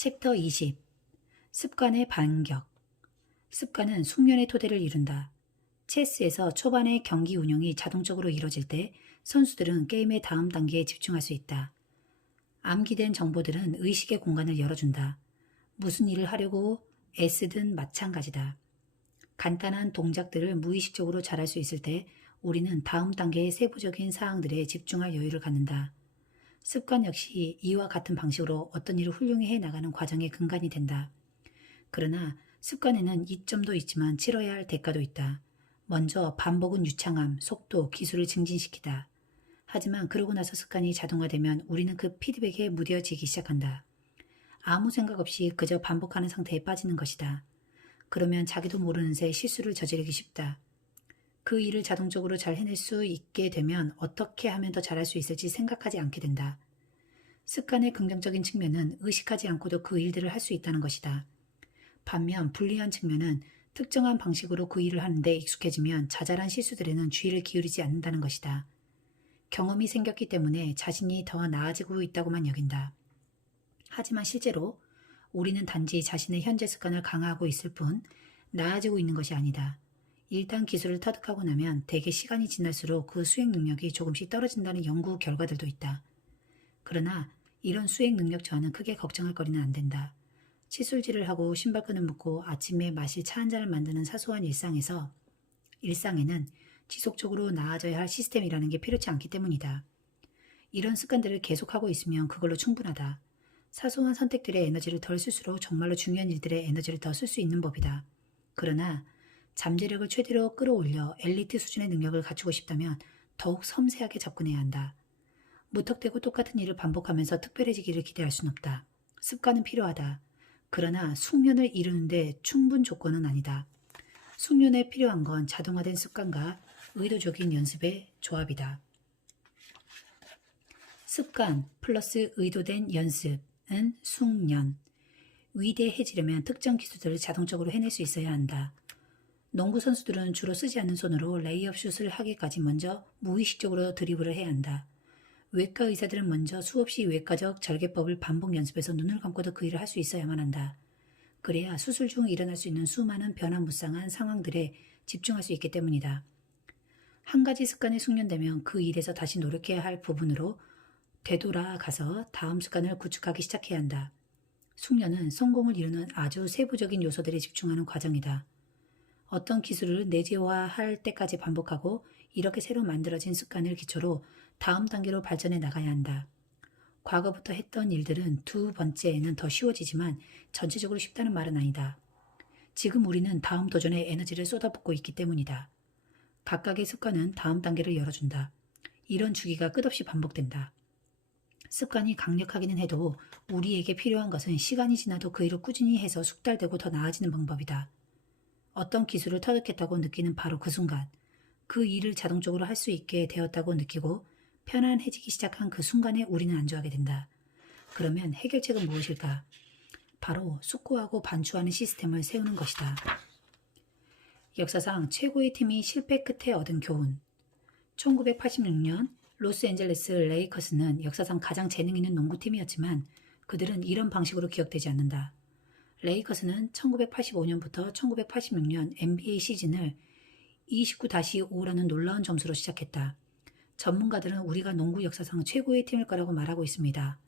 챕터 20 습관의 반격. 습관은 숙련의 토대를 이룬다. 체스에서 초반의 경기 운영이 자동적으로 이뤄질 때 선수들은 게임의 다음 단계에 집중할 수 있다. 암기된 정보들은 의식의 공간을 열어준다. 무슨 일을 하려고 애쓰든 마찬가지다. 간단한 동작들을 무의식적으로 잘할 수 있을 때 우리는 다음 단계의 세부적인 사항들에 집중할 여유를 갖는다. 습관 역시 이와 같은 방식으로 어떤 일을 훌륭히 해 나가는 과정의 근간이 된다. 그러나 습관에는 이점도 있지만 치러야 할 대가도 있다. 먼저 반복은 유창함, 속도, 기술을 증진시키다. 하지만 그러고 나서 습관이 자동화되면 우리는 그 피드백에 무뎌지기 시작한다. 아무 생각 없이 그저 반복하는 상태에 빠지는 것이다. 그러면 자기도 모르는 새 실수를 저지르기 쉽다. 그 일을 자동적으로 잘 해낼 수 있게 되면 어떻게 하면 더 잘할 수 있을지 생각하지 않게 된다. 습관의 긍정적인 측면은 의식하지 않고도 그 일들을 할 수 있다는 것이다. 반면 불리한 측면은 특정한 방식으로 그 일을 하는데 익숙해지면 자잘한 실수들에는 주의를 기울이지 않는다는 것이다. 경험이 생겼기 때문에 자신이 더 나아지고 있다고만 여긴다. 하지만 실제로 우리는 단지 자신의 현재 습관을 강화하고 있을 뿐 나아지고 있는 것이 아니다. 일단 기술을 터득하고 나면 대개 시간이 지날수록 그 수행 능력이 조금씩 떨어진다는 연구 결과들도 있다. 그러나 이런 수행 능력 저하는 크게 걱정할 거리는 안 된다. 칫솔질을 하고 신발끈을 묶고 아침에 마실 차 한 잔을 만드는 사소한 일상에는 지속적으로 나아져야 할 시스템이라는 게 필요치 않기 때문이다. 이런 습관들을 계속하고 있으면 그걸로 충분하다. 사소한 선택들의 에너지를 덜 쓸수록 정말로 중요한 일들의 에너지를 더 쓸 수 있는 법이다. 그러나 잠재력을 최대로 끌어올려 엘리트 수준의 능력을 갖추고 싶다면 더욱 섬세하게 접근해야 한다. 무턱대고 똑같은 일을 반복하면서 특별해지기를 기대할 순 없다. 습관은 필요하다. 그러나 숙련을 이루는데 충분 조건은 아니다. 숙련에 필요한 건 자동화된 습관과 의도적인 연습의 조합이다. 습관 플러스 의도된 연습은 숙련. 위대해지려면 특정 기술들을 자동적으로 해낼 수 있어야 한다. 농구 선수들은 주로 쓰지 않는 손으로 레이업 슛을 하기까지 먼저 무의식적으로 드리블을 해야 한다. 외과 의사들은 먼저 수없이 외과적 절개법을 반복 연습해서 눈을 감고도 그 일을 할 수 있어야만 한다. 그래야 수술 중 일어날 수 있는 수많은 변화무쌍한 상황들에 집중할 수 있기 때문이다. 한 가지 습관이 숙련되면 그 일에서 다시 노력해야 할 부분으로 되돌아가서 다음 습관을 구축하기 시작해야 한다. 숙련은 성공을 이루는 아주 세부적인 요소들에 집중하는 과정이다. 어떤 기술을 내재화할 때까지 반복하고 이렇게 새로 만들어진 습관을 기초로 다음 단계로 발전해 나가야 한다. 과거부터 했던 일들은 두 번째에는 더 쉬워지지만 전체적으로 쉽다는 말은 아니다. 지금 우리는 다음 도전에 에너지를 쏟아붓고 있기 때문이다. 각각의 습관은 다음 단계를 열어준다. 이런 주기가 끝없이 반복된다. 습관이 강력하기는 해도 우리에게 필요한 것은 시간이 지나도 그 일을 꾸준히 해서 숙달되고 더 나아지는 방법이다. 어떤 기술을 터득했다고 느끼는 바로 그 순간, 그 일을 자동적으로 할 수 있게 되었다고 느끼고 편안해지기 시작한 그 순간에 우리는 안주하게 된다. 그러면 해결책은 무엇일까? 바로 숙고하고 반추하는 시스템을 세우는 것이다. 역사상 최고의 팀이 실패 끝에 얻은 교훈. 1986년 로스앤젤레스 레이커스는 역사상 가장 재능 있는 농구팀이었지만 그들은 이런 방식으로 기억되지 않는다. 레이커스는 1985년부터 1986년 NBA 시즌을 29-5라는 놀라운 점수로 시작했다. 전문가들은 우리가 농구 역사상 최고의 팀일 거라고 말하고 있습니다.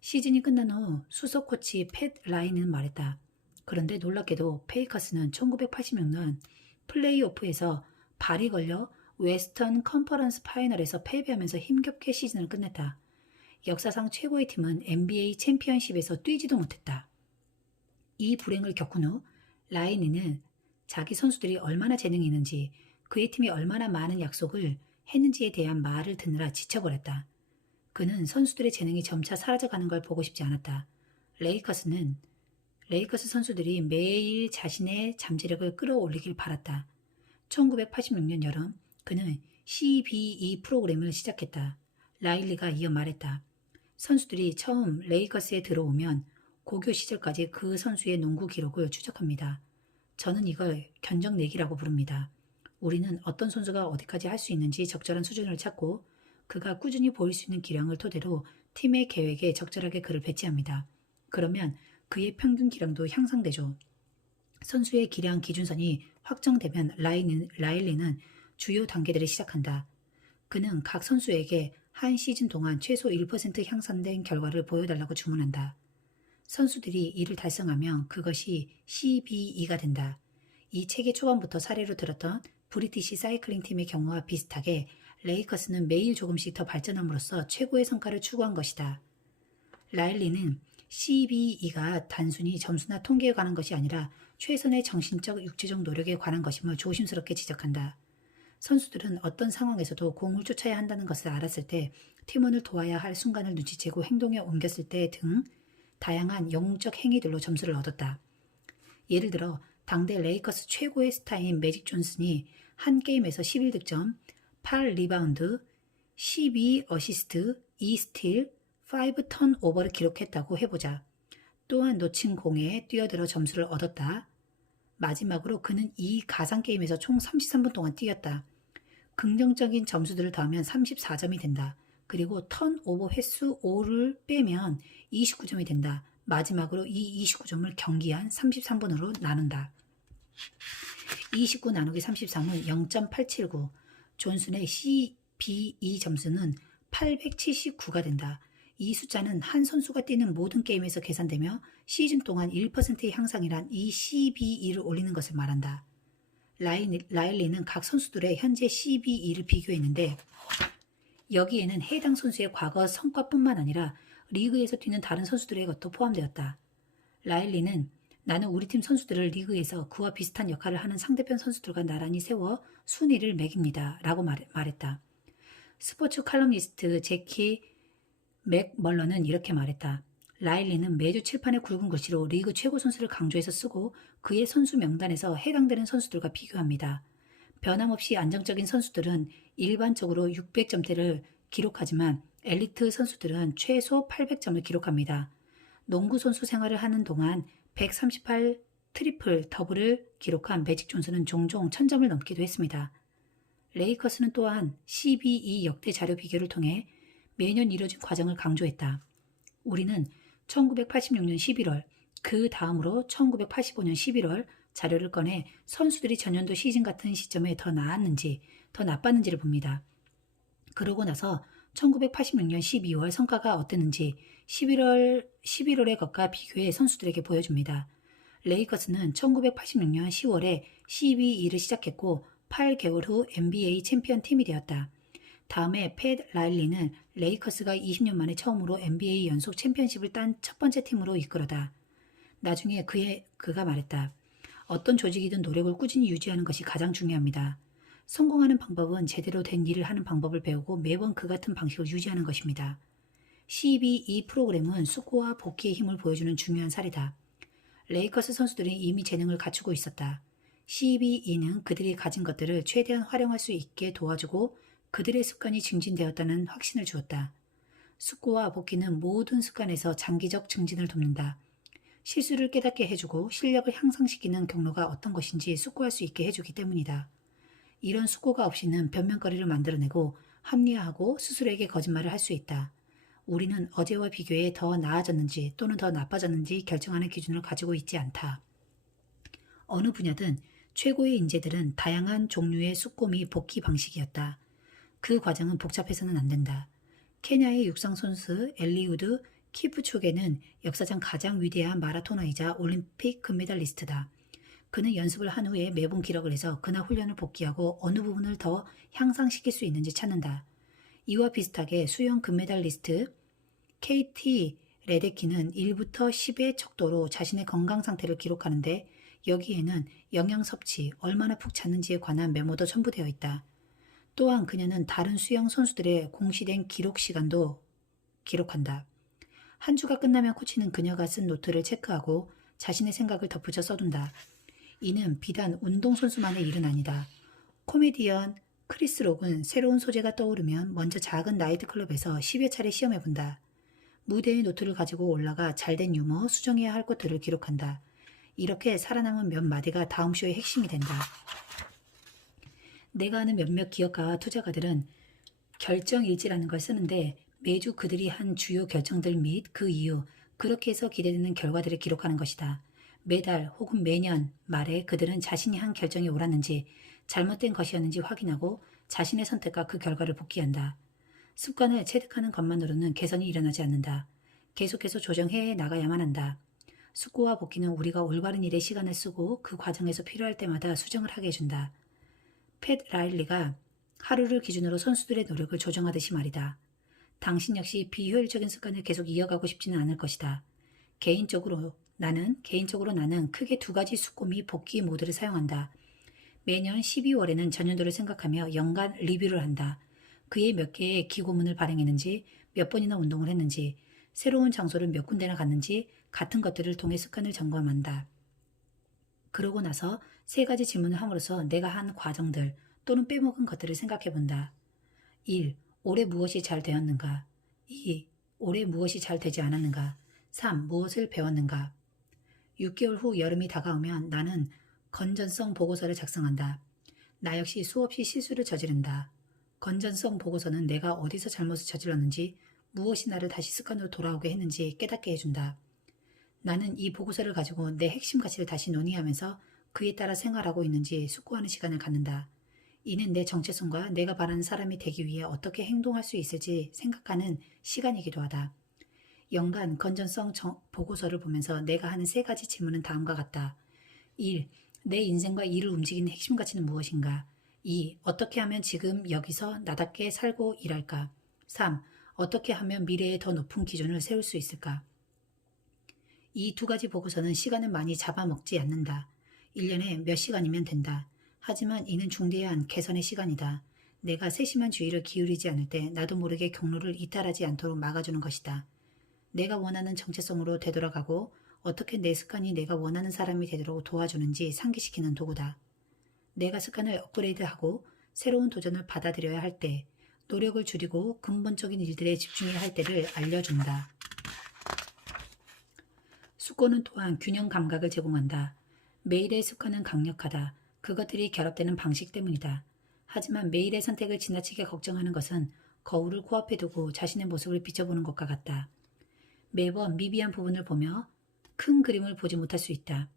시즌이 끝난 후 수석 코치 팻 라인은 말했다. 그런데 놀랍게도 페이커스는 1986년 플레이오프에서 발이 걸려 웨스턴 컨퍼런스 파이널에서 패배하면서 힘겹게 시즌을 끝냈다. 역사상 최고의 팀은 NBA 챔피언십에서 뛰지도 못했다. 이 불행을 겪은 후 라이니는 자기 선수들이 얼마나 재능이 있는지 그의 팀이 얼마나 많은 약속을 했는지에 대한 말을 듣느라 지쳐버렸다. 그는 선수들의 재능이 점차 사라져가는 걸 보고 싶지 않았다. 레이커스 선수들이 매일 자신의 잠재력을 끌어올리길 바랐다. 1986년 여름 그는 CBE 프로그램을 시작했다. 라일리가 이어 말했다. 선수들이 처음 레이커스에 들어오면 고교 시절까지 그 선수의 농구 기록을 추적합니다. 저는 이걸 견적내기라고 부릅니다. 우리는 어떤 선수가 어디까지 할 수 있는지 적절한 수준을 찾고 그가 꾸준히 보일 수 있는 기량을 토대로 팀의 계획에 적절하게 그를 배치합니다. 그러면 그의 평균 기량도 향상되죠. 선수의 기량 기준선이 확정되면 라일리는 주요 단계들을 시작한다. 그는 각 선수에게 한 시즌 동안 최소 1% 향상된 결과를 보여달라고 주문한다. 선수들이 이를 달성하면 그것이 CBE가 된다. 이 책의 초반부터 사례로 들었던 브리티시 사이클링 팀의 경우와 비슷하게 레이커스는 매일 조금씩 더 발전함으로써 최고의 성과를 추구한 것이다. 라일리는 CBE가 단순히 점수나 통계에 관한 것이 아니라 최선의 정신적, 육체적 노력에 관한 것임을 조심스럽게 지적한다. 선수들은 어떤 상황에서도 공을 쫓아야 한다는 것을 알았을 때, 팀원을 도와야 할 순간을 눈치채고 행동에 옮겼을 때 등 다양한 영웅적 행위들로 점수를 얻었다. 예를 들어 당대 레이커스 최고의 스타인 매직 존슨이 한 게임에서 11득점, 8리바운드, 12어시스트, 2스틸, 5턴오버를 기록했다고 해보자. 또한 놓친 공에 뛰어들어 점수를 얻었다. 마지막으로 그는 이 가상 게임에서 총 33분 동안 뛰었다. 긍정적인 점수들을 더하면 34점이 된다. 그리고 턴오버 횟수 5를 빼면 29점이 된다. 마지막으로 이 29점을 경기한 33분으로 나눈다. 29 나누기 33은 0.879. 존슨의 CBE 점수는 879가 된다. 이 숫자는 한 선수가 뛰는 모든 게임에서 계산되며 시즌 동안 1%의 향상이란 이 CBE를 올리는 것을 말한다. 라일리는 각 선수들의 현재 CBE를 비교했는데 여기에는 해당 선수의 과거 성과뿐만 아니라 리그에서 뛰는 다른 선수들의 것도 포함되었다. 라일리는 나는 우리 팀 선수들을 리그에서 그와 비슷한 역할을 하는 상대편 선수들과 나란히 세워 순위를 매깁니다. 라고 말했다. 스포츠 칼럼니스트 제키 맥멀런은 이렇게 말했다. 라일리는 매주 칠판에 굵은 글씨로 리그 최고 선수를 강조해서 쓰고 그의 선수 명단에서 해당되는 선수들과 비교합니다. 변함없이 안정적인 선수들은 일반적으로 600점대를 기록하지만 엘리트 선수들은 최소 800점을 기록합니다. 농구 선수 생활을 하는 동안 138 트리플 더블을 기록한 매직 존슨은 종종 1000점을 넘기도 했습니다. 레이커스는 또한 CBE 역대 자료 비교를 통해 매년 이뤄진 과정을 강조했다. 우리는 1986년 11월, 그 다음으로 1985년 11월 자료를 꺼내 선수들이 전년도 시즌 같은 시점에 더 나았는지 더 나빴는지를 봅니다. 그러고 나서 1986년 12월 성과가 어땠는지 11월의 것과 비교해 선수들에게 보여줍니다. 레이커스는 1986년 10월에 CBE를 시작했고 8개월 후 NBA 챔피언 팀이 되었다. 다음에 팻 라일리는 레이커스가 20년 만에 처음으로 NBA 연속 챔피언십을 딴 첫 번째 팀으로 이끌어다. 나중에 그가 말했다. 어떤 조직이든 노력을 꾸준히 유지하는 것이 가장 중요합니다. 성공하는 방법은 제대로 된 일을 하는 방법을 배우고 매번 그 같은 방식을 유지하는 것입니다. CBE 프로그램은 숙고와 복귀의 힘을 보여주는 중요한 사례다. 레이커스 선수들이 이미 재능을 갖추고 있었다. CBE는 그들이 가진 것들을 최대한 활용할 수 있게 도와주고 그들의 습관이 증진되었다는 확신을 주었다. 숙고와 복귀는 모든 습관에서 장기적 증진을 돕는다. 실수를 깨닫게 해주고 실력을 향상시키는 경로가 어떤 것인지 숙고할 수 있게 해주기 때문이다. 이런 숙고가 없이는 변명거리를 만들어내고 합리화하고 스스로에게 거짓말을 할 수 있다. 우리는 어제와 비교해 더 나아졌는지 또는 더 나빠졌는지 결정하는 기준을 가지고 있지 않다. 어느 분야든 최고의 인재들은 다양한 종류의 숙고 및 복귀 방식이었다. 그 과정은 복잡해서는 안 된다. 케냐의 육상 선수 엘리우드 키프초게는 역사상 가장 위대한 마라토너이자 올림픽 금메달리스트다. 그는 연습을 한 후에 매번 기록을 해서 그날 훈련을 복귀하고 어느 부분을 더 향상시킬 수 있는지 찾는다. 이와 비슷하게 수영 금메달리스트 KT 레데키는 1부터 10의 척도로 자신의 건강 상태를 기록하는데 여기에는 영양 섭취, 얼마나 푹 잤는지에 관한 메모도 첨부되어 있다. 또한 그녀는 다른 수영 선수들의 공시된 기록 시간도 기록한다. 한 주가 끝나면 코치는 그녀가 쓴 노트를 체크하고 자신의 생각을 덧붙여 써둔다. 이는 비단 운동선수만의 일은 아니다. 코미디언 크리스 록은 새로운 소재가 떠오르면 먼저 작은 나이트클럽에서 10여 차례 시험해본다. 무대의 노트를 가지고 올라가 잘된 유머, 수정해야 할 것들을 기록한다. 이렇게 살아남은 몇 마디가 다음 쇼의 핵심이 된다. 내가 아는 몇몇 기업가와 투자가들은 결정일지라는 걸 쓰는데 매주 그들이 한 주요 결정들 및 그 이유, 그렇게 해서 기대되는 결과들을 기록하는 것이다. 매달 혹은 매년 말에 그들은 자신이 한 결정이 옳았는지 잘못된 것이었는지 확인하고 자신의 선택과 그 결과를 복귀한다. 습관을 체득하는 것만으로는 개선이 일어나지 않는다. 계속해서 조정해 나가야만 한다. 숙고와 복귀는 우리가 올바른 일에 시간을 쓰고 그 과정에서 필요할 때마다 수정을 하게 해준다. 팻 라일리가 하루를 기준으로 선수들의 노력을 조정하듯이 말이다. 당신 역시 비효율적인 습관을 계속 이어가고 싶지는 않을 것이다. 개인적으로 나는 크게 두 가지 숙고 및 복귀 모드를 사용한다. 매년 12월에는 전년도를 생각하며 연간 리뷰를 한다. 그의 몇 개의 기고문을 발행했는지, 몇 번이나 운동을 했는지, 새로운 장소를 몇 군데나 갔는지 같은 것들을 통해 습관을 점검한다. 그러고 나서 세 가지 질문을 함으로써 내가 한 과정들 또는 빼먹은 것들을 생각해 본다. 1. 올해 무엇이 잘 되었는가? 2. 올해 무엇이 잘 되지 않았는가? 3. 무엇을 배웠는가? 6개월 후 여름이 다가오면 나는 건전성 보고서를 작성한다. 나 역시 수없이 실수를 저지른다. 건전성 보고서는 내가 어디서 잘못을 저질렀는지, 무엇이 나를 다시 습관으로 돌아오게 했는지 깨닫게 해준다. 나는 이 보고서를 가지고 내 핵심 가치를 다시 논의하면서 그에 따라 생활하고 있는지 숙고하는 시간을 갖는다. 이는 내 정체성과 내가 바라는 사람이 되기 위해 어떻게 행동할 수 있을지 생각하는 시간이기도 하다. 연간 건전성 보고서를 보면서 내가 하는 세 가지 질문은 다음과 같다. 1. 내 인생과 일을 움직이는 핵심 가치는 무엇인가? 2. 어떻게 하면 지금 여기서 나답게 살고 일할까? 3. 어떻게 하면 미래에 더 높은 기준을 세울 수 있을까? 이 두 가지 보고서는 시간을 많이 잡아먹지 않는다. 1년에 몇 시간이면 된다. 하지만 이는 중대한 개선의 시간이다. 내가 세심한 주의를 기울이지 않을 때 나도 모르게 경로를 이탈하지 않도록 막아주는 것이다. 내가 원하는 정체성으로 되돌아가고 어떻게 내 습관이 내가 원하는 사람이 되도록 도와주는지 상기시키는 도구다. 내가 습관을 업그레이드하고 새로운 도전을 받아들여야 할 때, 노력을 줄이고 근본적인 일들에 집중해야 할 때를 알려준다. 숙고는 또한 균형 감각을 제공한다. 매일의 습관은 강력하다. 그것들이 결합되는 방식 때문이다. 하지만 매일의 선택을 지나치게 걱정하는 것은 거울을 코앞에 두고 자신의 모습을 비춰보는 것과 같다. 매번 미비한 부분을 보며 큰 그림을 보지 못할 수 있다.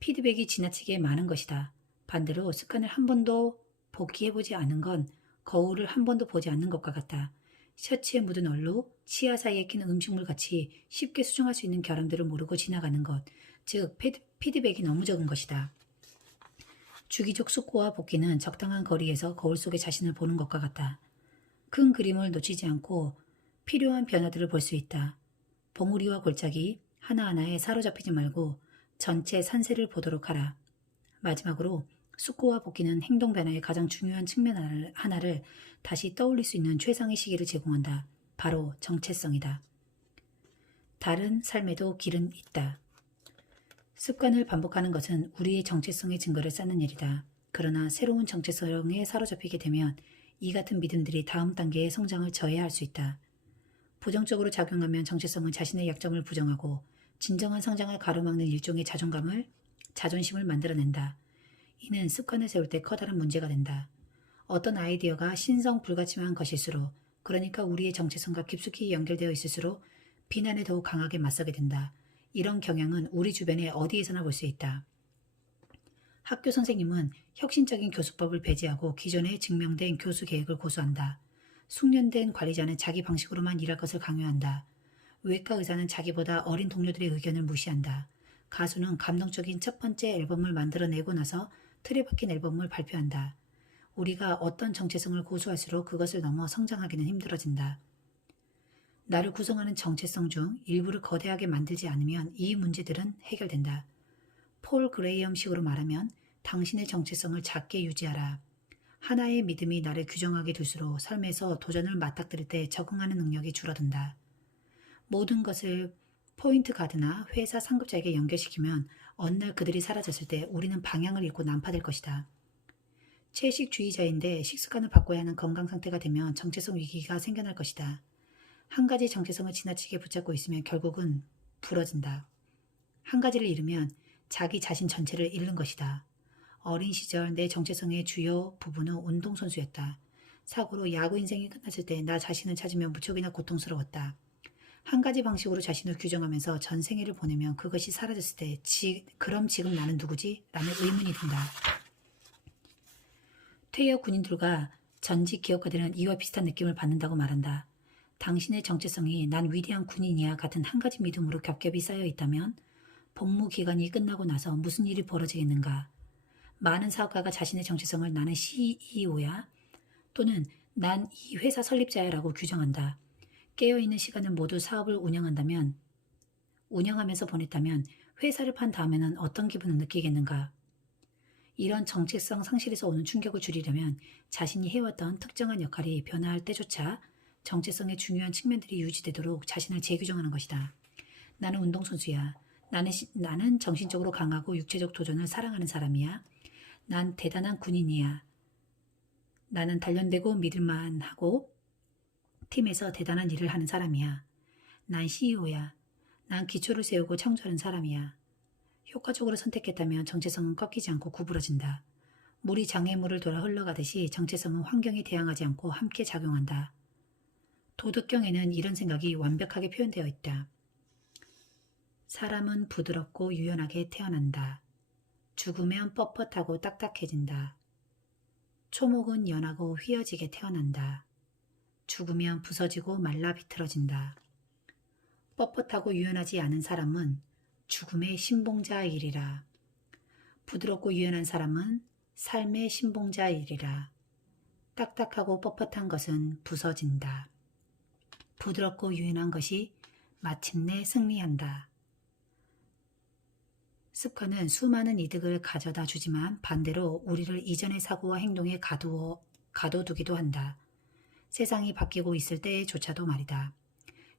피드백이 지나치게 많은 것이다. 반대로 습관을 한 번도 복귀해보지 않은 건 거울을 한 번도 보지 않는 것과 같다. 셔츠에 묻은 얼룩, 치아 사이에 낀 음식물 같이 쉽게 수정할 수 있는 결함들을 모르고 지나가는 것, 즉 피드백이 너무 적은 것이다. 주기적 숙고와 복귀는 적당한 거리에서 거울 속의 자신을 보는 것과 같다. 큰 그림을 놓치지 않고 필요한 변화들을 볼 수 있다. 봉우리와 골짜기 하나하나에 사로잡히지 말고 전체 산세를 보도록 하라. 마지막으로 숙고와 복귀는 행동 변화의 가장 중요한 측면 하나를 다시 떠올릴 수 있는 최상의 시기를 제공한다. 바로 정체성이다. 다른 삶에도 길은 있다. 습관을 반복하는 것은 우리의 정체성의 증거를 쌓는 일이다. 그러나 새로운 정체성에 사로잡히게 되면 이 같은 믿음들이 다음 단계의 성장을 저해할 수 있다. 부정적으로 작용하면 정체성은 자신의 약점을 부정하고 진정한 성장을 가로막는 일종의 자존심을 만들어낸다. 이는 습관을 세울 때 커다란 문제가 된다. 어떤 아이디어가 신성 불가침한 것일수록, 그러니까 우리의 정체성과 깊숙이 연결되어 있을수록 비난에 더욱 강하게 맞서게 된다. 이런 경향은 우리 주변에 어디에서나 볼 수 있다. 학교 선생님은 혁신적인 교수법을 배제하고 기존에 증명된 교수 계획을 고수한다. 숙련된 관리자는 자기 방식으로만 일할 것을 강요한다. 외과 의사는 자기보다 어린 동료들의 의견을 무시한다. 가수는 감동적인 첫 번째 앨범을 만들어내고 나서 틀에 박힌 앨범을 발표한다. 우리가 어떤 정체성을 고수할수록 그것을 넘어 성장하기는 힘들어진다. 나를 구성하는 정체성 중 일부를 거대하게 만들지 않으면 이 문제들은 해결된다. 폴 그레이엄식으로 말하면 당신의 정체성을 작게 유지하라. 하나의 믿음이 나를 규정하게 둘수록 삶에서 도전을 맞닥뜨릴 때 적응하는 능력이 줄어든다. 모든 것을 포인트 가드나 회사 상급자에게 연결시키면 어느 날 그들이 사라졌을 때 우리는 방향을 잃고 난파될 것이다. 채식주의자인데 식습관을 바꿔야 하는 건강 상태가 되면 정체성 위기가 생겨날 것이다. 한 가지 정체성을 지나치게 붙잡고 있으면 결국은 부러진다. 한 가지를 잃으면 자기 자신 전체를 잃는 것이다. 어린 시절 내 정체성의 주요 부분은 운동선수였다. 사고로 야구 인생이 끝났을 때 나 자신을 찾으며 무척이나 고통스러웠다. 한 가지 방식으로 자신을 규정하면서 전 생애를 보내면 그것이 사라졌을 때 그럼 지금 나는 누구지? 라는 의문이 든다. 퇴역 군인들과 전직 기업가들은 이와 비슷한 느낌을 받는다고 말한다. 당신의 정체성이 난 위대한 군인이야 같은 한 가지 믿음으로 겹겹이 쌓여 있다면 복무 기간이 끝나고 나서 무슨 일이 벌어지겠는가? 많은 사업가가 자신의 정체성을 나는 CEO야 또는 난 이 회사 설립자야라고 규정한다. 깨어있는 시간을 모두 사업을 운영하면서 보냈다면 회사를 판 다음에는 어떤 기분을 느끼겠는가? 이런 정체성 상실에서 오는 충격을 줄이려면 자신이 해왔던 특정한 역할이 변화할 때조차 정체성의 중요한 측면들이 유지되도록 자신을 재규정하는 것이다. 나는 운동선수야. 나는 정신적으로 강하고 육체적 도전을 사랑하는 사람이야. 난 대단한 군인이야. 나는 단련되고 믿을만하고 팀에서 대단한 일을 하는 사람이야. 난 CEO야. 난 기초를 세우고 창조하는 사람이야. 효과적으로 선택했다면 정체성은 꺾이지 않고 구부러진다. 물이 장애물을 돌아 흘러가듯이 정체성은 환경에 대항하지 않고 함께 작용한다. 도덕경에는 이런 생각이 완벽하게 표현되어 있다. 사람은 부드럽고 유연하게 태어난다. 죽으면 뻣뻣하고 딱딱해진다. 초목은 연하고 휘어지게 태어난다. 죽으면 부서지고 말라 비틀어진다. 뻣뻣하고 유연하지 않은 사람은 죽음의 신봉자이리라. 부드럽고 유연한 사람은 삶의 신봉자이리라. 딱딱하고 뻣뻣한 것은 부서진다. 부드럽고 유연한 것이 마침내 승리한다. 습관은 수많은 이득을 가져다 주지만 반대로 우리를 이전의 사고와 행동에 가둬두기도 한다. 세상이 바뀌고 있을 때조차도 말이다.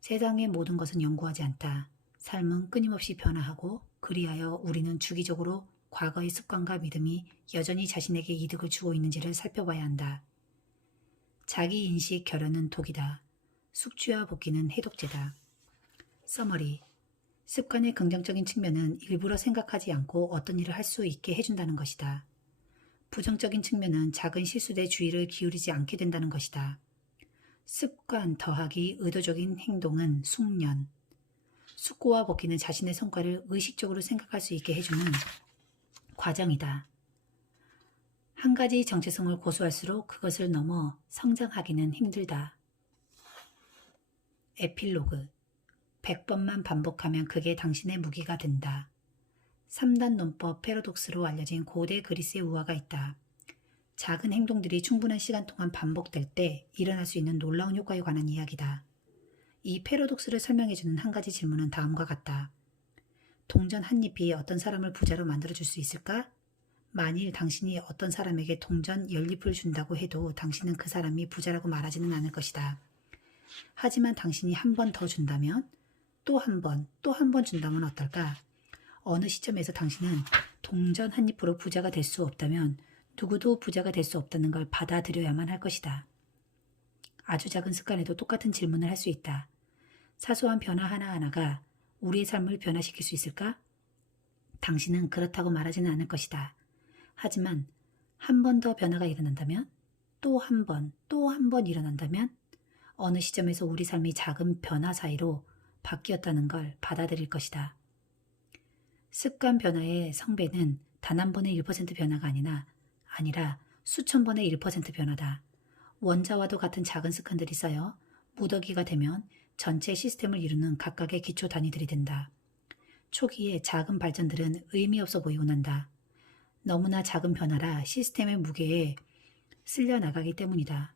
세상의 모든 것은 영구하지 않다. 삶은 끊임없이 변화하고 그리하여 우리는 주기적으로 과거의 습관과 믿음이 여전히 자신에게 이득을 주고 있는지를 살펴봐야 한다. 자기인식 결여는 독이다. 숙주와 복귀는 해독제다. 서머리. 습관의 긍정적인 측면은 일부러 생각하지 않고 어떤 일을 할 수 있게 해준다는 것이다. 부정적인 측면은 작은 실수에 주의를 기울이지 않게 된다는 것이다. 습관 더하기 의도적인 행동은 숙련. 숙고와 복귀는 자신의 성과를 의식적으로 생각할 수 있게 해주는 과정이다. 한 가지 정체성을 고수할수록 그것을 넘어 성장하기는 힘들다. 에필로그. 100번만 반복하면 그게 당신의 무기가 된다. 3단 논법 패러독스로 알려진 고대 그리스의 우화가 있다. 작은 행동들이 충분한 시간 동안 반복될 때 일어날 수 있는 놀라운 효과에 관한 이야기다. 이 패러독스를 설명해주는 한 가지 질문은 다음과 같다. 동전 한 잎이 어떤 사람을 부자로 만들어줄 수 있을까? 만일 당신이 어떤 사람에게 동전 10잎을 준다고 해도 당신은 그 사람이 부자라고 말하지는 않을 것이다. 하지만 당신이 한 번 더 준다면, 또 한 번 준다면 어떨까? 어느 시점에서 당신은 동전 한 잎으로 부자가 될 수 없다면 누구도 부자가 될 수 없다는 걸 받아들여야만 할 것이다. 아주 작은 습관에도 똑같은 질문을 할 수 있다. 사소한 변화 하나하나가 우리의 삶을 변화시킬 수 있을까? 당신은 그렇다고 말하지는 않을 것이다. 하지만 한 번 더 변화가 일어난다면, 또 한 번 일어난다면 어느 시점에서 우리 삶이 작은 변화 사이로 바뀌었다는 걸 받아들일 것이다. 습관 변화의 성배는 단 한 번의 1% 변화가 아니라 수천 번의 1% 변화다. 원자와도 같은 작은 습관들이 쌓여 무더기가 되면 전체 시스템을 이루는 각각의 기초 단위들이 된다. 초기의 작은 발전들은 의미 없어 보이곤 한다. 너무나 작은 변화라 시스템의 무게에 쓸려 나가기 때문이다.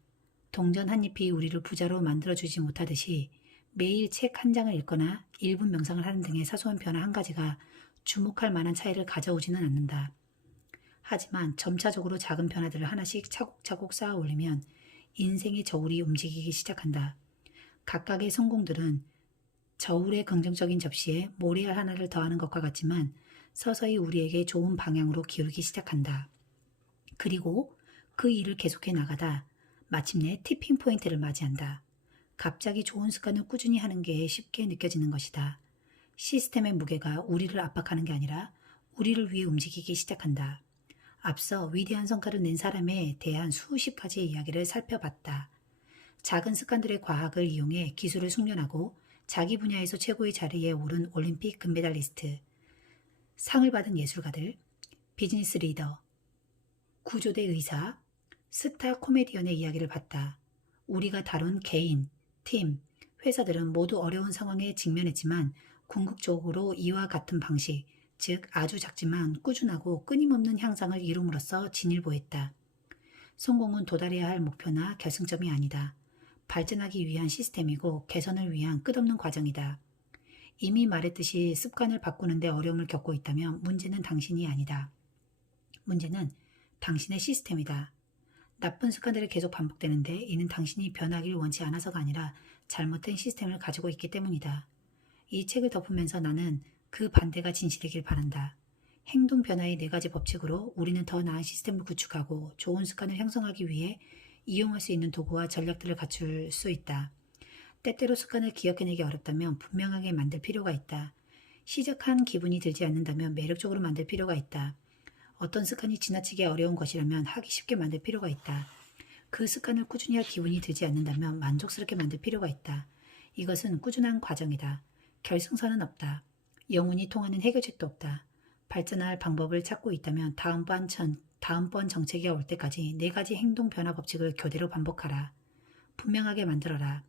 동전 한 잎이 우리를 부자로 만들어주지 못하듯이 매일 책 한 장을 읽거나 1분 명상을 하는 등의 사소한 변화 한 가지가 주목할 만한 차이를 가져오지는 않는다. 하지만 점차적으로 작은 변화들을 하나씩 차곡차곡 쌓아 올리면 인생의 저울이 움직이기 시작한다. 각각의 성공들은 저울의 긍정적인 접시에 모래알 하나를 더하는 것과 같지만 서서히 우리에게 좋은 방향으로 기울기 시작한다. 그리고 그 일을 계속해 나가다 마침내 티핑 포인트를 맞이한다. 갑자기 좋은 습관을 꾸준히 하는 게 쉽게 느껴지는 것이다. 시스템의 무게가 우리를 압박하는 게 아니라 우리를 위해 움직이기 시작한다. 앞서 위대한 성과를 낸 사람에 대한 수십 가지의 이야기를 살펴봤다. 작은 습관들의 과학을 이용해 기술을 숙련하고 자기 분야에서 최고의 자리에 오른 올림픽 금메달리스트, 상을 받은 예술가들, 비즈니스 리더, 구조대 의사, 스타 코미디언의 이야기를 봤다. 우리가 다룬 개인, 팀, 회사들은 모두 어려운 상황에 직면했지만 궁극적으로 이와 같은 방식, 즉 아주 작지만 꾸준하고 끊임없는 향상을 이룸으로써 진일보했다. 성공은 도달해야 할 목표나 결승점이 아니다. 발전하기 위한 시스템이고 개선을 위한 끝없는 과정이다. 이미 말했듯이 습관을 바꾸는데 어려움을 겪고 있다면 문제는 당신이 아니다. 문제는 당신의 시스템이다. 나쁜 습관들이 계속 반복되는데 이는 당신이 변하길 원치 않아서가 아니라 잘못된 시스템을 가지고 있기 때문이다. 이 책을 덮으면서 나는 그 반대가 진실이길 바란다. 행동 변화의 4가지 법칙으로 우리는 더 나은 시스템을 구축하고 좋은 습관을 형성하기 위해 이용할 수 있는 도구와 전략들을 갖출 수 있다. 때때로 습관을 기억해내기 어렵다면 분명하게 만들 필요가 있다. 시작한 기분이 들지 않는다면 매력적으로 만들 필요가 있다. 어떤 습관이 지나치게 어려운 것이라면 하기 쉽게 만들 필요가 있다. 그 습관을 꾸준히 할 기분이 들지 않는다면 만족스럽게 만들 필요가 있다. 이것은 꾸준한 과정이다. 결승선은 없다. 영혼이 통하는 해결책도 없다. 발전할 방법을 찾고 있다면 다음번 정책이 올 때까지 4가지 행동 변화 법칙을 교대로 반복하라. 분명하게 만들어라.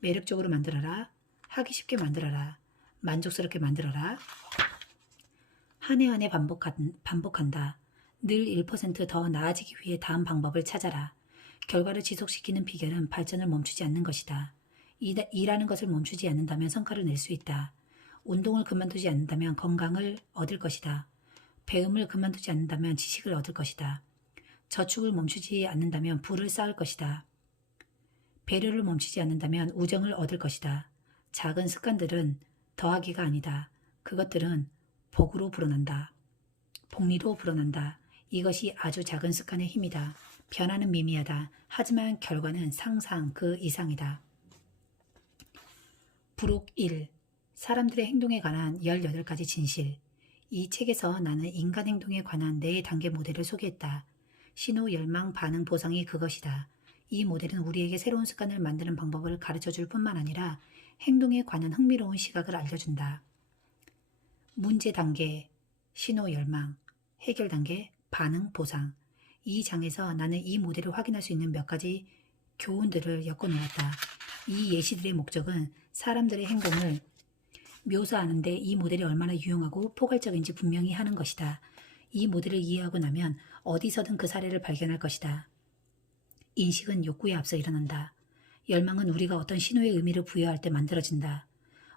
매력적으로 만들어라. 하기 쉽게 만들어라. 만족스럽게 만들어라. 한 해 한 해 반복한다. 늘 1%더 나아지기 위해 다음 방법을 찾아라. 결과를 지속시키는 비결은 발전을 멈추지 않는 것이다. 일하는 것을 멈추지 않는다면 성과를 낼 수 있다. 운동을 그만두지 않는다면 건강을 얻을 것이다. 배움을 그만두지 않는다면 지식을 얻을 것이다. 저축을 멈추지 않는다면 부를 쌓을 것이다. 배려를 멈추지 않는다면 우정을 얻을 것이다. 작은 습관들은 더하기가 아니다. 그것들은 복리로 불어난다. 이것이 아주 작은 습관의 힘이다. 변화는 미미하다. 하지만 결과는 상상 그 이상이다. 부록 1. 사람들의 행동에 관한 18가지 진실. 이 책에서 나는 인간 행동에 관한 4단계 모델을 소개했다. 신호, 열망, 반응, 보상이 그것이다. 이 모델은 우리에게 새로운 습관을 만드는 방법을 가르쳐줄 뿐만 아니라 행동에 관한 흥미로운 시각을 알려준다. 문제 단계, 신호, 열망, 해결 단계, 반응, 보상. 이 장에서 나는 이 모델을 확인할 수 있는 몇 가지 교훈들을 엮어놓았다. 이 예시들의 목적은 사람들의 행동을 묘사하는데 이 모델이 얼마나 유용하고 포괄적인지 분명히 하는 것이다. 이 모델을 이해하고 나면 어디서든 그 사례를 발견할 것이다. 인식은 욕구에 앞서 일어난다. 열망은 우리가 어떤 신호의 의미를 부여할 때 만들어진다.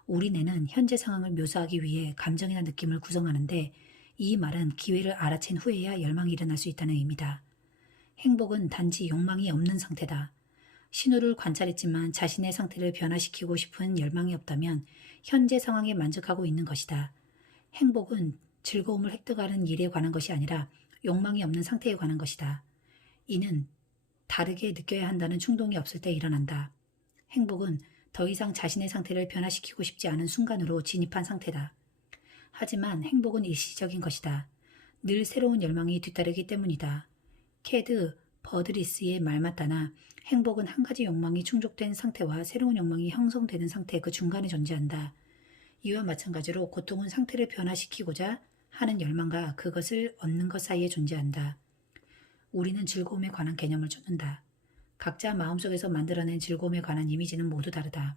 우리 뇌는 현재 상황을 묘사하기 위해 감정이나 느낌을 구성하는데 이 말은 기회를 알아챈 후에야 열망이 일어날 수 있다는 의미다. 행복은 단지 욕망이 없는 상태다. 신호를 관찰했지만 자신의 상태를 변화시키고 싶은 열망이 없다면 현재 상황에 만족하고 있는 것이다. 행복은 즐거움을 획득하는 일에 관한 것이 아니라 욕망이 없는 상태에 관한 것이다. 이는 다르게 느껴야 한다는 충동이 없을 때 일어난다. 행복은 더 이상 자신의 상태를 변화시키고 싶지 않은 순간으로 진입한 상태다. 하지만 행복은 일시적인 것이다. 늘 새로운 열망이 뒤따르기 때문이다. 캐드 버드리스의 말 맞다나 행복은 한 가지 욕망이 충족된 상태와 새로운 욕망이 형성되는 상태 그 중간에 존재한다. 이와 마찬가지로 고통은 상태를 변화시키고자 하는 열망과 그것을 얻는 것 사이에 존재한다. 우리는 즐거움에 관한 개념을 쫓는다. 각자 마음속에서 만들어낸 즐거움에 관한 이미지는 모두 다르다.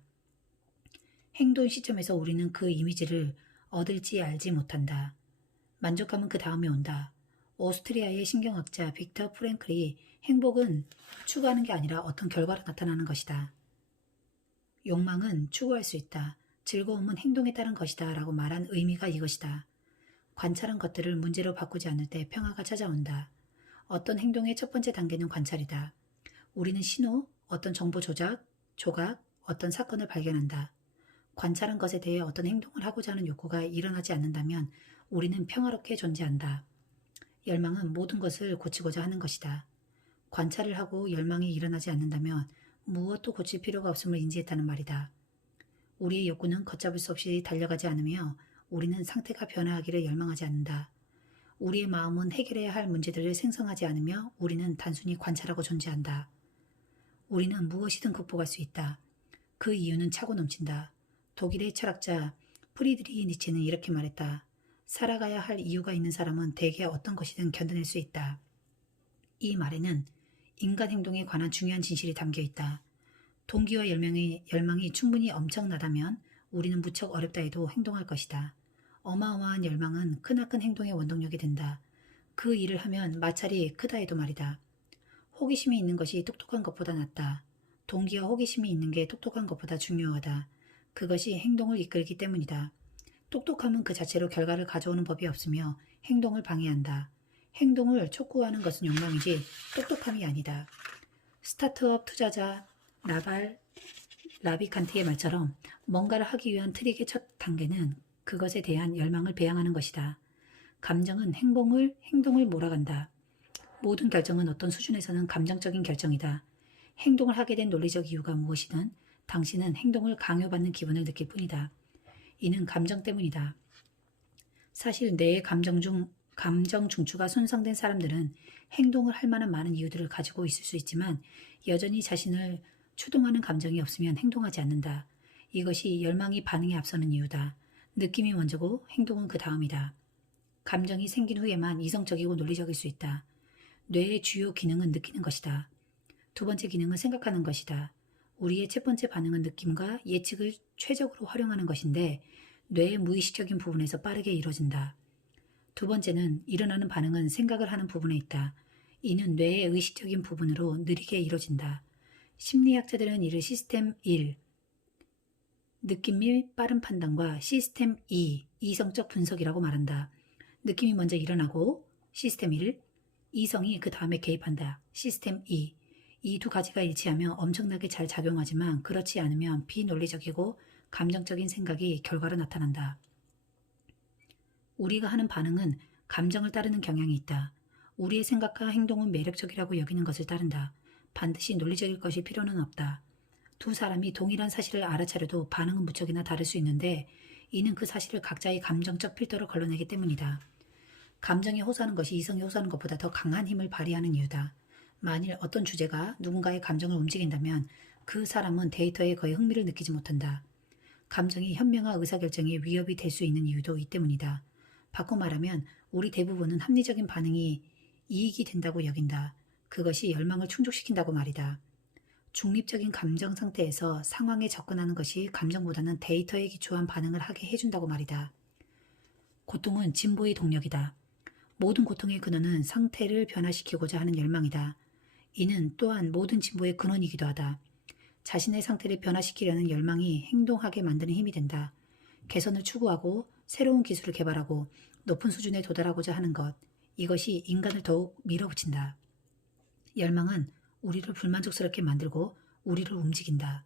행동 시점에서 우리는 그 이미지를 얻을지 알지 못한다. 만족감은 그 다음에 온다. 오스트리아의 신경학자 빅터 프랭클이 행복은 추구하는 게 아니라 어떤 결과로 나타나는 것이다. 욕망은 추구할 수 있다. 즐거움은 행동에 따른 것이다 라고 말한 의미가 이것이다. 관찰한 것들을 문제로 바꾸지 않을 때 평화가 찾아온다. 어떤 행동의 첫 번째 단계는 관찰이다. 우리는 신호, 어떤 정보 조각, 어떤 사건을 발견한다. 관찰한 것에 대해 어떤 행동을 하고자 하는 욕구가 일어나지 않는다면 우리는 평화롭게 존재한다. 열망은 모든 것을 고치고자 하는 것이다. 관찰을 하고 열망이 일어나지 않는다면 무엇도 고칠 필요가 없음을 인지했다는 말이다. 우리의 욕구는 걷잡을 수 없이 달려가지 않으며 우리는 상태가 변화하기를 열망하지 않는다. 우리의 마음은 해결해야 할 문제들을 생성하지 않으며 우리는 단순히 관찰하고 존재한다. 우리는 무엇이든 극복할 수 있다. 그 이유는 차고 넘친다. 독일의 철학자 프리드리히 니체는 이렇게 말했다. 살아가야 할 이유가 있는 사람은 대개 어떤 것이든 견뎌낼 수 있다. 이 말에는 인간 행동에 관한 중요한 진실이 담겨 있다. 동기와 열망이 충분히 엄청나다면 우리는 무척 어렵다 해도 행동할 것이다. 어마어마한 열망은 크나큰 행동의 원동력이 된다. 그 일을 하면 마찰이 크다 해도 말이다. 호기심이 있는 것이 똑똑한 것보다 낫다. 동기와 호기심이 있는 게 똑똑한 것보다 중요하다. 그것이 행동을 이끌기 때문이다. 똑똑함은 그 자체로 결과를 가져오는 법이 없으며 행동을 방해한다. 행동을 촉구하는 것은 욕망이지 똑똑함이 아니다. 스타트업 투자자 라비칸트의 말처럼 뭔가를 하기 위한 트릭의 첫 단계는 그것에 대한 열망을 배양하는 것이다. 감정은 행동을 몰아간다. 모든 결정은 어떤 수준에서는 감정적인 결정이다. 행동을 하게 된 논리적 이유가 무엇이든 당신은 행동을 강요받는 기분을 느낄 뿐이다. 이는 감정 때문이다. 사실 뇌의 감정 중추가 손상된 사람들은 행동을 할 만한 많은 이유들을 가지고 있을 수 있지만 여전히 자신을 추동하는 감정이 없으면 행동하지 않는다. 이것이 열망이 반응에 앞서는 이유다. 느낌이 먼저고 행동은 그 다음이다. 감정이 생긴 후에만 이성적이고 논리적일 수 있다. 뇌의 주요 기능은 느끼는 것이다. 두 번째 기능은 생각하는 것이다. 우리의 첫 번째 반응은 느낌과 예측을 최적으로 활용하는 것인데 뇌의 무의식적인 부분에서 빠르게 이루어진다. 두 번째는 일어나는 반응은 생각을 하는 부분에 있다. 이는 뇌의 의식적인 부분으로 느리게 이루어진다. 심리학자들은 이를 시스템 1, 느낌 및 빠른 판단과 시스템 2, 이성적 분석이라고 말한다. 느낌이 먼저 일어나고 시스템 1, 이성이 그 다음에 개입한다. 시스템 2. 이 두 가지가 일치하면 엄청나게 잘 작용하지만 그렇지 않으면 비논리적이고 감정적인 생각이 결과로 나타난다. 우리가 하는 반응은 감정을 따르는 경향이 있다. 우리의 생각과 행동은 매력적이라고 여기는 것을 따른다. 반드시 논리적일 것이 필요는 없다. 두 사람이 동일한 사실을 알아차려도 반응은 무척이나 다를 수 있는데 이는 그 사실을 각자의 감정적 필터로 걸러내기 때문이다. 감정에 호소하는 것이 이성에 호소하는 것보다 더 강한 힘을 발휘하는 이유다. 만일 어떤 주제가 누군가의 감정을 움직인다면 그 사람은 데이터에 거의 흥미를 느끼지 못한다. 감정이 현명한 의사결정에 위협이 될 수 있는 이유도 이 때문이다. 바꿔 말하면 우리 대부분은 합리적인 반응이 이익이 된다고 여긴다. 그것이 열망을 충족시킨다고 말이다. 중립적인 감정 상태에서 상황에 접근하는 것이 감정보다는 데이터에 기초한 반응을 하게 해준다고 말이다. 고통은 진보의 동력이다. 모든 고통의 근원은 상태를 변화시키고자 하는 열망이다. 이는 또한 모든 진보의 근원이기도 하다. 자신의 상태를 변화시키려는 열망이 행동하게 만드는 힘이 된다. 개선을 추구하고 새로운 기술을 개발하고 높은 수준에 도달하고자 하는 것, 이것이 인간을 더욱 밀어붙인다. 열망은 우리를 불만족스럽게 만들고 우리를 움직인다.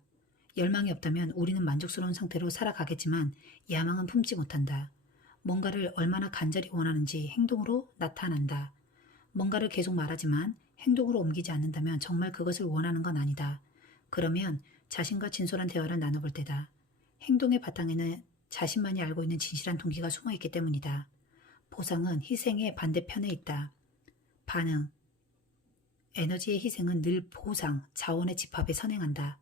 열망이 없다면 우리는 만족스러운 상태로 살아가겠지만 야망은 품지 못한다. 뭔가를 얼마나 간절히 원하는지 행동으로 나타난다. 뭔가를 계속 말하지만 행동으로 옮기지 않는다면 정말 그것을 원하는 건 아니다. 그러면 자신과 진솔한 대화를 나눠볼 때다. 행동의 바탕에는 자신만이 알고 있는 진실한 동기가 숨어있기 때문이다. 보상은 희생의 반대편에 있다. 반응. 에너지의 희생은 늘 보상, 자원의 집합에 선행한다.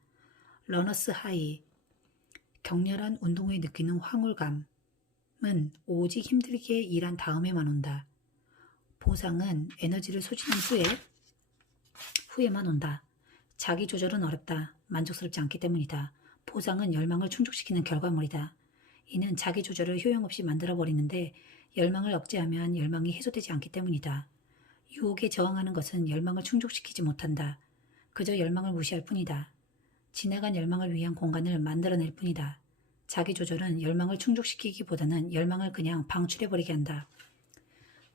러너스 하이. 격렬한 운동 후에 느끼는 황홀감은 오직 힘들게 일한 다음에만 온다. 보상은 에너지를 소진한 후에만 온다. 자기 조절은 어렵다. 만족스럽지 않기 때문이다. 보상은 열망을 충족시키는 결과물이다. 이는 자기 조절을 효용없이 만들어버리는데 열망을 억제하면 열망이 해소되지 않기 때문이다. 유혹에 저항하는 것은 열망을 충족시키지 못한다. 그저 열망을 무시할 뿐이다. 지나간 열망을 위한 공간을 만들어낼 뿐이다. 자기 조절은 열망을 충족시키기보다는 열망을 그냥 방출해버리게 한다.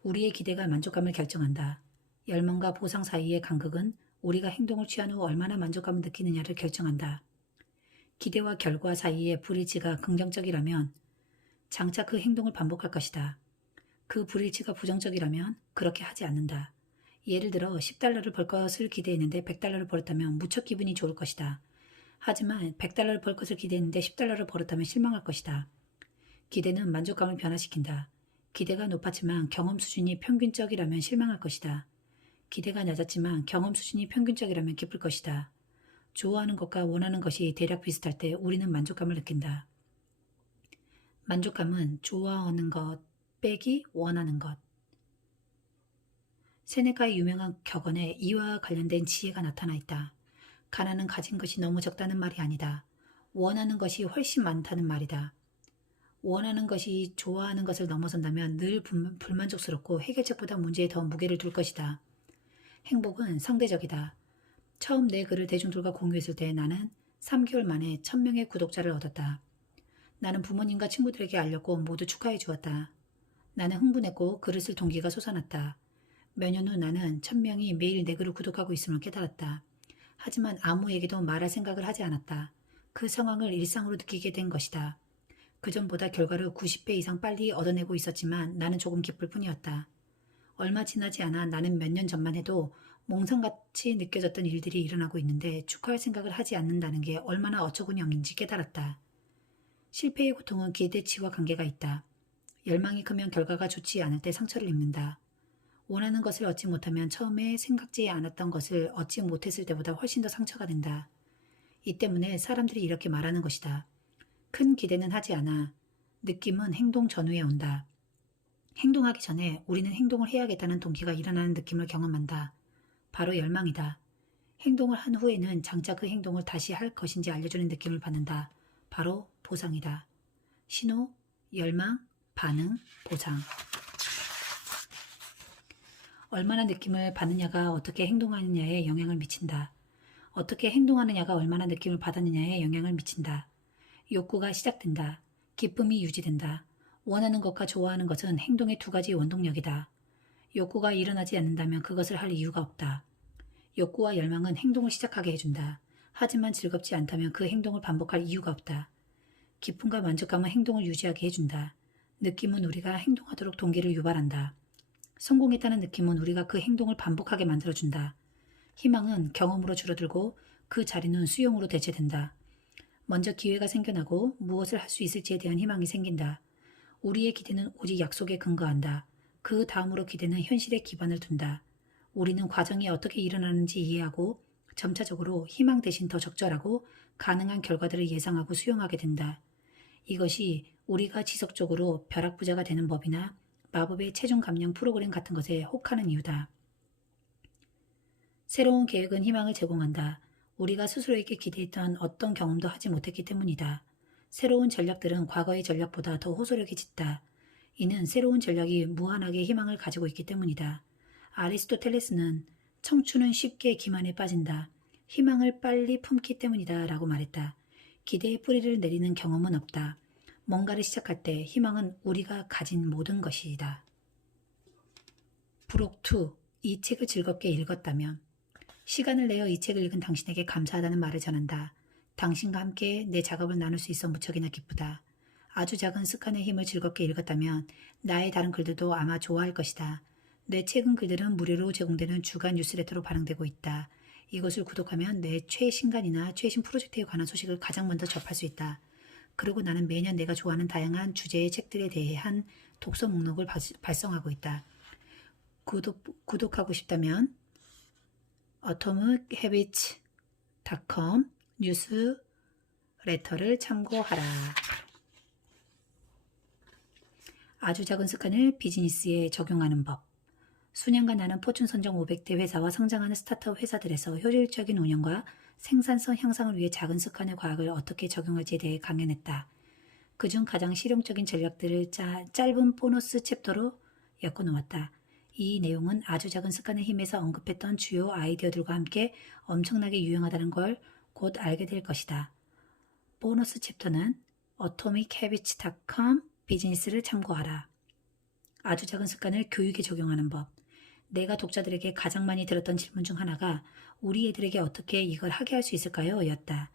우리의 기대가 만족감을 결정한다. 열망과 보상 사이의 간극은 우리가 행동을 취한 후 얼마나 만족감을 느끼느냐를 결정한다. 기대와 결과 사이의 불일치가 긍정적이라면 장차 그 행동을 반복할 것이다. 그 불일치가 부정적이라면 그렇게 하지 않는다. 예를 들어 $10를 벌 것을 기대했는데 $100를 벌었다면 무척 기분이 좋을 것이다. 하지만 $100를 벌 것을 기대했는데 $10를 벌었다면 실망할 것이다. 기대는 만족감을 변화시킨다. 기대가 높았지만 경험 수준이 평균적이라면 실망할 것이다. 기대가 낮았지만 경험 수준이 평균적이라면 기쁠 것이다. 좋아하는 것과 원하는 것이 대략 비슷할 때 우리는 만족감을 느낀다. 만족감은 좋아하는 것 빼기 원하는 것. 세네카의 유명한 격언에 이와 관련된 지혜가 나타나 있다. 가난은 가진 것이 너무 적다는 말이 아니다. 원하는 것이 훨씬 많다는 말이다. 원하는 것이 좋아하는 것을 넘어선다면 늘 불만족스럽고 해결책보다 문제에 더 무게를 둘 것이다. 행복은 상대적이다. 처음 내 글을 대중들과 공유했을 때 나는 3개월 만에 1000명의 구독자를 얻었다. 나는 부모님과 친구들에게 알렸고 모두 축하해 주었다. 나는 흥분했고 글을 쓸 동기가 솟아났다. 몇 년 후 나는 1000명이 매일 내 글을 구독하고 있음을 깨달았다. 하지만 아무에게도 말할 생각을 하지 않았다. 그 상황을 일상으로 느끼게 된 것이다. 그전보다 결과를 90배 이상 빨리 얻어내고 있었지만 나는 조금 기쁠 뿐이었다. 얼마 지나지 않아 나는 몇 년 전만 해도 몽상같이 느껴졌던 일들이 일어나고 있는데 축하할 생각을 하지 않는다는 게 얼마나 어처구니없는지 깨달았다. 실패의 고통은 기대치와 관계가 있다. 열망이 크면 결과가 좋지 않을 때 상처를 입는다. 원하는 것을 얻지 못하면 처음에 생각지 않았던 것을 얻지 못했을 때보다 훨씬 더 상처가 된다. 이 때문에 사람들이 이렇게 말하는 것이다. 큰 기대는 하지 않아. 느낌은 행동 전후에 온다. 행동하기 전에 우리는 행동을 해야겠다는 동기가 일어나는 느낌을 경험한다. 바로 열망이다. 행동을 한 후에는 장차 그 행동을 다시 할 것인지 알려주는 느낌을 받는다. 바로 보상이다. 신호, 열망, 반응, 보상. 얼마나 느낌을 받느냐가 어떻게 행동하느냐에 영향을 미친다. 어떻게 행동하느냐가 얼마나 느낌을 받았느냐에 영향을 미친다. 욕구가 시작된다. 기쁨이 유지된다. 원하는 것과 좋아하는 것은 행동의 두 가지 원동력이다. 욕구가 일어나지 않는다면 그것을 할 이유가 없다. 욕구와 열망은 행동을 시작하게 해준다. 하지만 즐겁지 않다면 그 행동을 반복할 이유가 없다. 기쁨과 만족감은 행동을 유지하게 해준다. 느낌은 우리가 행동하도록 동기를 유발한다. 성공했다는 느낌은 우리가 그 행동을 반복하게 만들어준다. 희망은 경험으로 줄어들고 그 자리는 수용으로 대체된다. 먼저 기회가 생겨나고 무엇을 할 수 있을지에 대한 희망이 생긴다. 우리의 기대는 오직 약속에 근거한다. 그 다음으로 기대는 현실에 기반을 둔다. 우리는 과정이 어떻게 일어나는지 이해하고 점차적으로 희망 대신 더 적절하고 가능한 결과들을 예상하고 수용하게 된다. 이것이 우리가 지속적으로 벼락부자가 되는 법이나 마법의 체중 감량 프로그램 같은 것에 혹하는 이유다. 새로운 계획은 희망을 제공한다. 우리가 스스로에게 기대했던 어떤 경험도 하지 못했기 때문이다. 새로운 전략들은 과거의 전략보다 더 호소력이 짙다. 이는 새로운 전략이 무한하게 희망을 가지고 있기 때문이다. 아리스토텔레스는 청춘은 쉽게 기만에 빠진다. 희망을 빨리 품기 때문이다 라고 말했다. 기대의 뿌리를 내리는 경험은 없다. 뭔가를 시작할 때 희망은 우리가 가진 모든 것이다. 부록 2. 이 책을 즐겁게 읽었다면. 시간을 내어 이 책을 읽은 당신에게 감사하다는 말을 전한다. 당신과 함께 내 작업을 나눌 수 있어 무척이나 기쁘다. 아주 작은 습관의 힘을 즐겁게 읽었다면 나의 다른 글들도 아마 좋아할 것이다. 내 최근 글들은 무료로 제공되는 주간 뉴스레터로 반영되고 있다. 이것을 구독하면 내 최신간이나 최신 프로젝트에 관한 소식을 가장 먼저 접할 수 있다. 그리고 나는 매년 내가 좋아하는 다양한 주제의 책들에 대한 독서 목록을 발송하고 있다. 구독하고 싶다면 atomichabits.com 뉴스레터를 참고하라. 아주 작은 습관을 비즈니스에 적용하는 법. 수년간 나는 포춘 선정 500대 회사와 성장하는 스타트업 회사들에서 효율적인 운영과 생산성 향상을 위해 작은 습관의 과학을 어떻게 적용할지에 대해 강연했다. 그중 가장 실용적인 전략들을 짧은 보너스 챕터로 엮어놓았다. 이 내용은 아주 작은 습관의 힘에서 언급했던 주요 아이디어들과 함께 엄청나게 유용하다는 걸 곧 알게 될 것이다. 보너스 챕터는 atomichabits.com 비즈니스를 참고하라. 아주 작은 습관을 교육에 적용하는 법. 내가 독자들에게 가장 많이 들었던 질문 중 하나가 우리 애들에게 어떻게 이걸 하게 할 수 있을까요? 였다.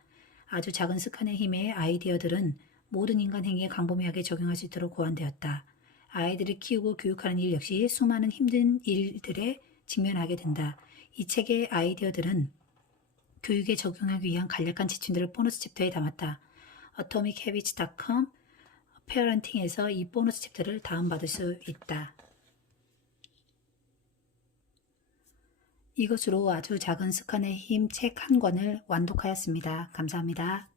아주 작은 습관의 힘의 아이디어들은 모든 인간 행위에 광범위하게 적용할 수 있도록 고안되었다. 아이들을 키우고 교육하는 일 역시 수많은 힘든 일들에 직면하게 된다. 이 책의 아이디어들은 교육에 적용하기 위한 간략한 지침들을 보너스 챕터에 담았다. atomichabits.com 페어런팅에서 이 보너스 챕터를 다운받을 수 있다. 이것으로 아주 작은 습관의 힘 책 한 권을 완독하였습니다. 감사합니다.